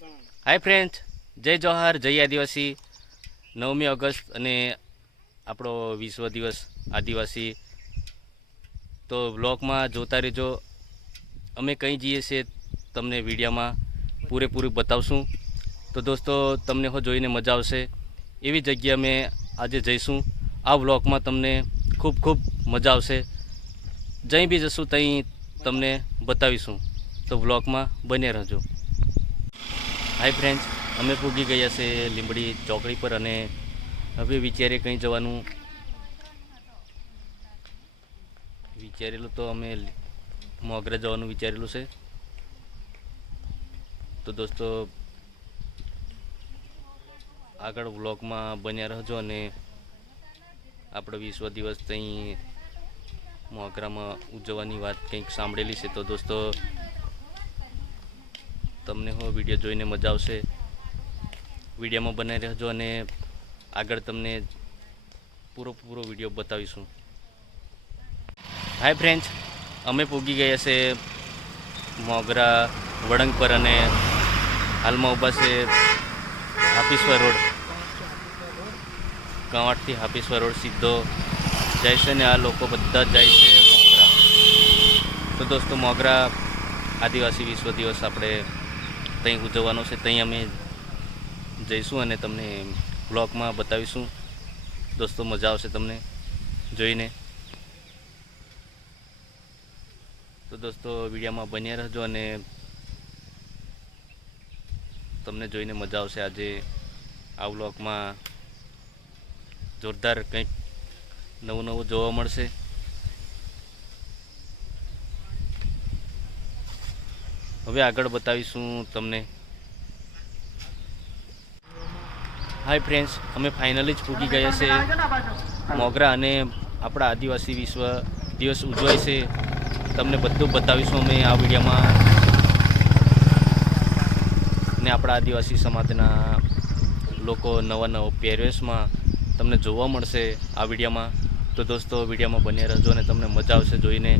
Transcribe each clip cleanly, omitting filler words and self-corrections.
Hi friends, જય જોહાર, જય આદિવાસી. 9મી August અને આપણો વિશ્વ દિવસ આદિવાસી. તો બ્લોગમાં જોતા રહેજો. અમે કઈ જઈએ છીએ તમને વિડીયોમાં પૂરેપૂરું બતાવશું. તો દોસ્તો, તમને હો જોઈને મજા આવશે. એવી જગ્યા અમે આજે જઈશું. આ બ્લોગમાં તમને ખૂબ ખૂબ મજા આવશે. જઈ બી જશું ત્યાં તમને બતાવીશું. તો બ્લોગમાં બને રહેજો. હાય ફ્રેન્ડ્સ, અમે પૂગી ગયા છે લીંબડી ચોકડી પર અને હવે વિચારીએ કંઈ જવાનું વિચારેલું. તો અમે મોગરા જવાનું વિચારેલું છે. તો દોસ્તો, આગળ વ્લોગમાં બન્યા રહેજો અને આપણો વિશ્વ દિવસ ત્યાં મોગરામાં ઉજવવાની વાત કંઈક સાંભળેલી છે. તો દોસ્તો, તમને હો વિડીયો જોઈને મજા આવશે. વિડીયોમાં બનાવી રહેજો અને આગળ તમને પૂરો વિડીયો બતાવીશું. હાય ફ્રેન્ડ્સ, અમે પૂગી ગયા છે મોગરા વળંગ પર અને હાલમાં ઊભા છે હાપીસવા રોડ. કાંવાડથી હાપીસવા રોડ સીધો જાય છે ને આ લોકો બધા જ જાય છે મોગરા. તો દોસ્તો, મોગરા આદિવાસી વિશ્વ દિવસ આપણે ત્યાં ઉજવવાનો છે. ત્યાં અમે જઈશું અને તમને બ્લોગમાં બતાવીશું. દોસ્તો, મજા આવશે તમને જોઈને. તો દોસ્તો, વિડીયોમાં બન્યા રહેજો અને તમને જોઈને મજા આવશે. આજે આ બ્લોગમાં જોરદાર કંઈક નવું જોવા મળશે. હવે આગળ બતાવીશું તમને. હાય ફ્રેન્ડ્સ, અમે ફાઇનલી જ પૂગી ગયા છે મોગરા અને આપણા આદિવાસી વિશ્વ દિવસ ઉજવાય છે. તમને બધું બતાવીશું અમે આ વિડીયોમાં. ને આપણા આદિવાસી સમાજના લોકો નવા પહેરવેશમાં તમને જોવા મળશે આ વિડીયોમાં. તો દોસ્તો, વિડીયોમાં બન્યા રહેજો અને તમને મજા આવશે જોઈને.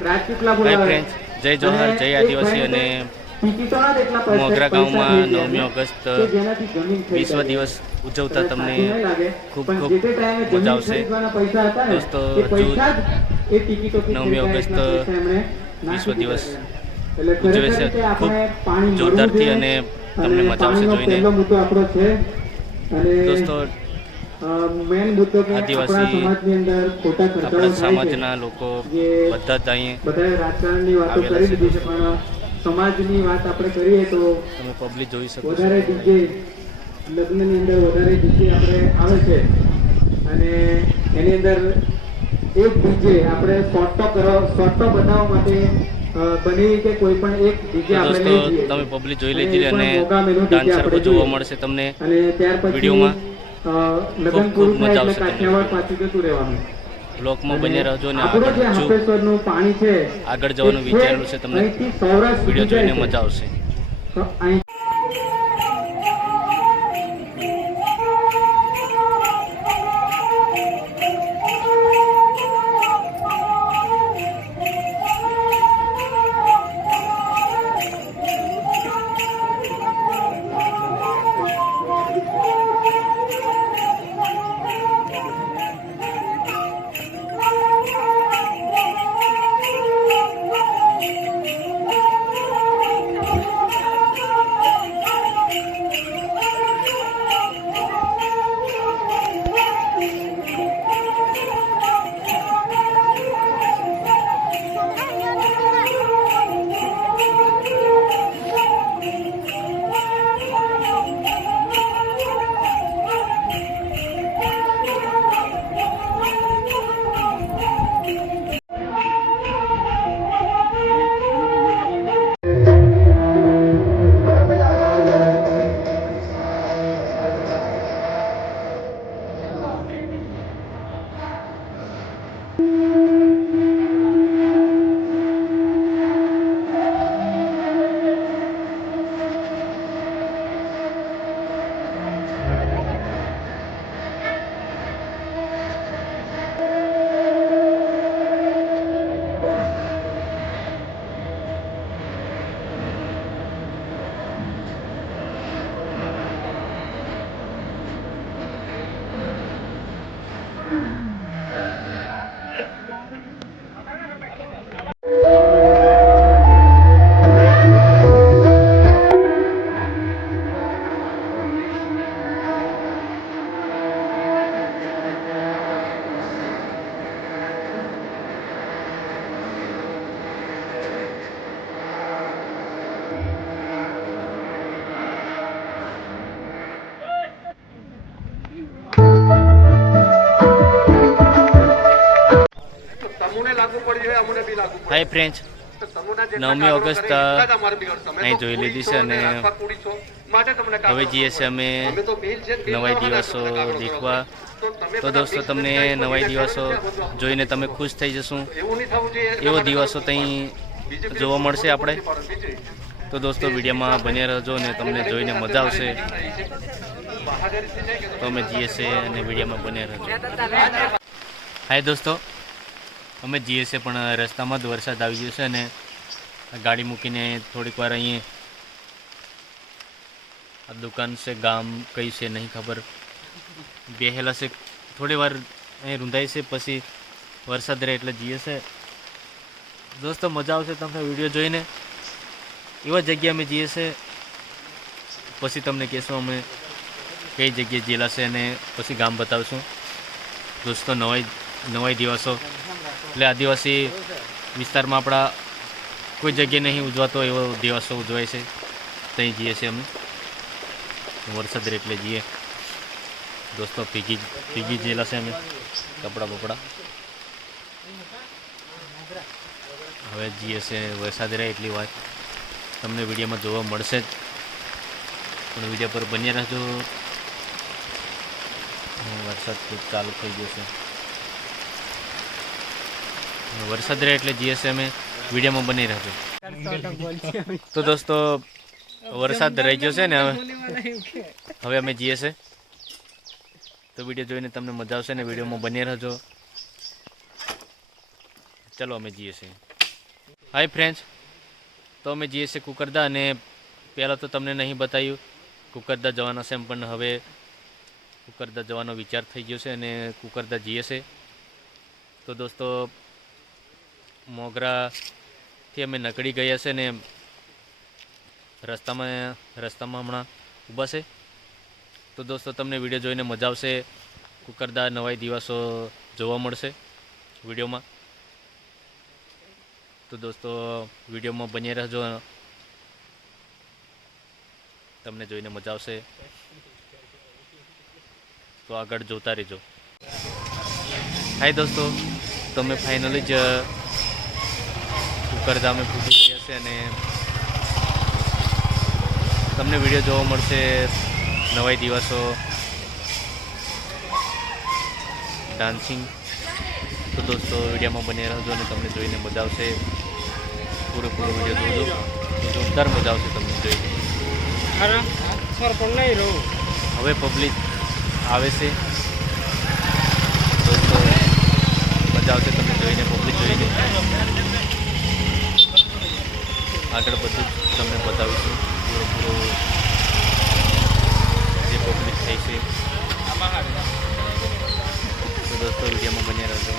હાય ફ્રેન્ડ્સ, જય જોહાર, જય આદિવાસી. અને મોગરા ગામમાં 9મી ઓગસ્ટ વિશ્વ દિવસ ઉજવતા તમને ખૂબ મજા આવશે. દોસ્તો, હજુ 9મી ઓગસ્ટ વિશ્વ દિવસ ઉજવે છે ખૂબ જોરદારથી અને તમને મજા આવશે જોઈને. દોસ્તો, આદિવાસી આપણા સમાજના લોકો બધા જ અહીં આવેલા છે. સમાજની વાત આપણે કરીએ તો તમે પબ્લિક જોઈ શકો છો. વધારે ડીજે લગ્નની અંદર વધારે ડીજે આપણે આવે છે અને એની અંદર એક ડીજે આપણે શોર્ટો બનાવવા માટે બની કે કોઈ પણ એક ડીજે આપણે લઈ જઈએ. તમે પબ્લિક જોઈ લેજો અને ડાન્સર જોવા મળશે તમને અને ત્યાર પછી વિડીયોમાં. લગ્ન પૂરું થાય એટલે કાઠિયાવાડ પાછું જતું રહેવાનું. બ્લોકમાં બની રહેજો અને આપણું જે હાપેશ્વરનું પાણી છે આગળ જવાનું વિચારેલું છે. તમને વિડીયો જોઈને મજા આવશે. તો અહીં સમૂહને લાગુ પડી હોય અમને બી લાગુ પડે. હાય ફ્રેન્ડ્સ, તો સમૂહના જેટલા 9મી કાગળો ઓગસ્ટ કરે એટલા જ અમારે બિગાડો. તમે અહીં તો જોઈ કુડી લીધી છો છે અને અને રાખવા કુડી છો, માટે તમને કાગળો હવે જઈએ છીએ અમે અમે તો મેલ છે ને, નવાઈ મેલ દિવસો વાળા તમને કાગળો દેખવા. તો તમે તો બધા દોસ્તો mix તમને કરી કોઈ નવાઈ બીજા દિવસો કાગળો ક્યાં બધું જોઈને તમે ખુશ થઈ જશું. એવું નહીં થવું જોઈએ. એટલા એવો માટે દિવસો કાગળો ત્યાં બીજી બધી જોવા મળશે ખોટી આપણે. પાડો. બીજી તો દોસ્તો વિડીયોમાં બન્યા રહેજો અને તમને જોઈને મજા આવશે. તો અમે જઈએ છીએ અને વિડીયોમાં બન્યા રહેજો. હાય દોસ્તો, અમે જઈએ છીએ પણ રસ્તામાં જ વરસાદ આવી ગયો છે અને ગાડી મૂકીને થોડીક વાર અહીં આ દુકાન છે, ગામ કઈ છે નહીં ખબર, બેહેલા છે. થોડી વાર અહીં રૂંધાય છે, પછી વરસાદ રહે એટલે જઈએ છે. દોસ્તો મજા આવશે તમને વિડીયો જોઈને. એવા જગ્યાએ અમે જઈએ છીએ, પછી તમને કહેશું અમે કઈ જગ્યાએ જેલા છે અને પછી ગામ બતાવશું. દોસ્તો નવાઈ દિવસો એટલે આદિવાસી વિસ્તારમાં આપણા કોઈ જગ્યાએ નહીં ઉજવાતો એવો દિવસો ઉજવાય છે. ત્યાં જઈએ છીએ અમે. વરસાદ રહે એટલે જઈએ. દોસ્તો ભીગી જેલા છે અમે, કપડાં બપડા. હવે જઈએ છીએ. વરસાદ રહે એટલી વાત તમને વિડીયોમાં જોવા મળશે જ, પણ વિડીયો પર બન્યા રહેજો. વરસાદ ખૂબ ચાલુ થઈ ગયો છે. વરસાદ રહે એટલે જઈએ છીએ અમે. વિડીયોમાં બની રહેજો. તો દોસ્તો વરસાદ રહી ગયો છે ને, હવે અમે જઈએ છીએ. તો વિડીયો જોઈને તમને મજા આવશે ને વિડીયોમાં બની રહેજો. ચલો અમે જઈએ છીએ. હાય ફ્રેન્ડ્સ, તો અમે જઈએ છીએ કુકરદા. અને પહેલાં તો તમને નહીં બતાવ્યું કુકરદા જવાના છે, પણ હવે કુકરદા જવાનો વિચાર થઈ ગયો છે અને કુકરદા જઈએ છે. તો દોસ્તો મોગરાથી અમે નકળી ગયા છે ને રસ્તામાં હમણાં ઊભા છે. તો દોસ્તો તમને વિડીયો જોઈને મજા આવશે. કુકરદા નવાઈ દિવસો જોવા મળશે વિડીયોમાં. તો દોસ્તો વિડીયોમાં બન્યા રહેજો, તમને જોઈને મજા આવશે. તો આગળ જોતા રહેજો. હાય દોસ્તો, તો અમે ફાઇનલી જ કુકરદા અમે પૂછી ગયા છે અને તમને વિડીયો જોવા મળશે. નવાઈ દિવસો, ડાન્સિંગ. તો દોસ્તો વિડીયોમાં બન્યા રહેજો અને તમને જોઈને મજા આવશે. પૂરો વિડીયો જોજો, જોરદાર મજા આવશે તમને જોઈને. હવે પબ્લિક આવે છે દોસ્તો, મજા આવશે તમને જોઈને, પબ્લિક જોઈને. આગળ બધું જ તમને બતાવીશું પૂરો જે પબ્લિક થઈ છે. તો દોસ્તો વિડીયોમાં બન્યા રહેજો.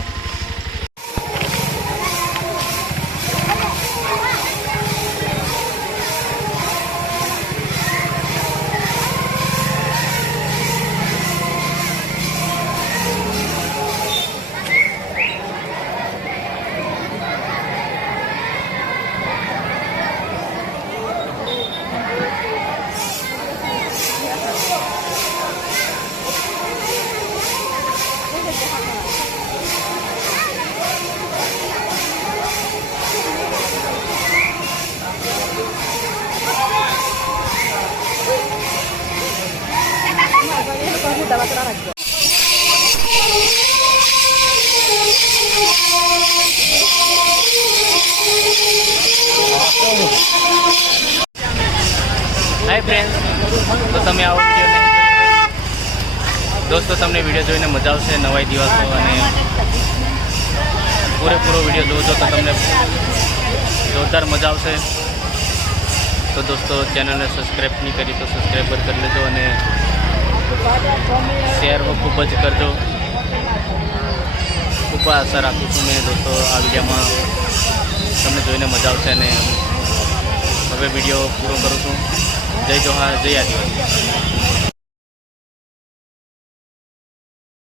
હાય ફ્રેન્ડ્સ, તો તમે આવો વિડીયો નહીં જોયો હોય દોસ્તો, તમને વિડીયો જોઈને મજા આવશે. નવાઈ દિવસો અને પૂરેપૂરો વિડીયો જોજો તો તમને જોરદાર મજા આવશે. તો દોસ્તો ચેનલને સબસ્ક્રાઈબ નહીં કરી તો સબસ્ક્રાઈબ કરી લેજો અને શેર ખૂબ જ કરજો. ખૂબ આશા રાખું છું મેં દોસ્તો આ વિડીયોમાં તમને જોઈને મજા આવશે. અને હવે વિડીયો પૂરો કરું છું. જય જોહાર, જય આદિવાસી.